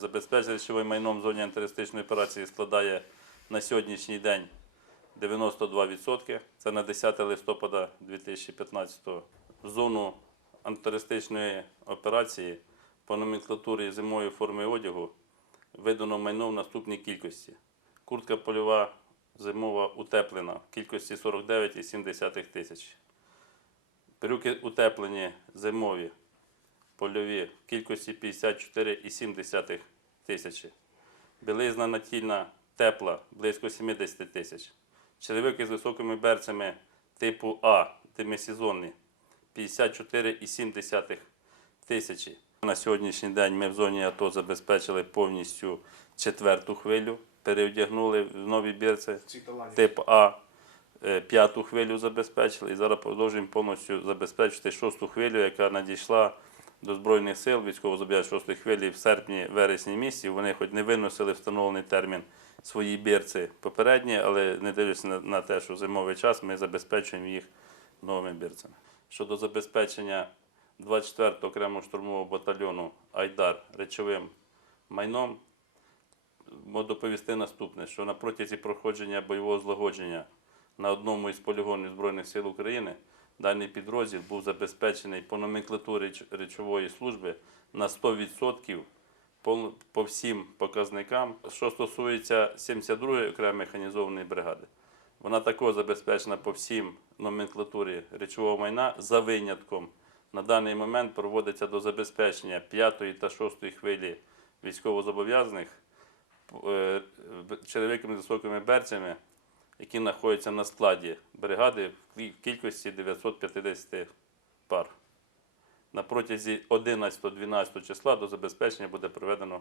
Забезпечення речовим майном в зоні антитерористичної операції складає на сьогоднішній день 92%. Це на 10 листопада 2015 року. В зону антитерористичної операції по номенклатурі зимової форми одягу видано майно в наступній кількості. Куртка польова зимова утеплена в кількості 49,7 тисяч. Брюки утеплені зимові польові в кількості 54,7 тисячі. Білизна натільна тепла близько 70 тисяч. Черевики з високими берцями типу А, демисезонні 54,7 тисячі. На сьогоднішній день ми в зоні АТО забезпечили повністю четверту хвилю, переодягнули в нові бірці тип А, е, п'яту хвилю забезпечили і зараз продовжуємо повністю забезпечити шосту хвилю, яка надійшла до Збройних сил військово шостої хвилі в серпні-вересні місяці. Вони хоч не виносили встановлений термін свої бірці попередні, але не на, на те, що зимовий час, ми забезпечуємо їх новими бірцями. Щодо забезпечення 24-го окремого штурмового батальйону Айдар речовим майном, можу доповісти наступне, що на протязі проходження бойового злагодження на одному із полігонів Збройних сил України даний підрозділ був забезпечений по номенклатурі речової служби на 100% по, всім показникам. Що стосується 72-ї окремої механізованої бригади, вона також забезпечена по всім номенклатурі речового майна за винятком. На даний момент проводиться до забезпечення 5 та 6 хвилі військовозобов'язаних е, черевиками з високими берцями, які знаходяться на складі бригади в кіль- кількості 950 пар. На протязі 11-12 числа до забезпечення буде проведено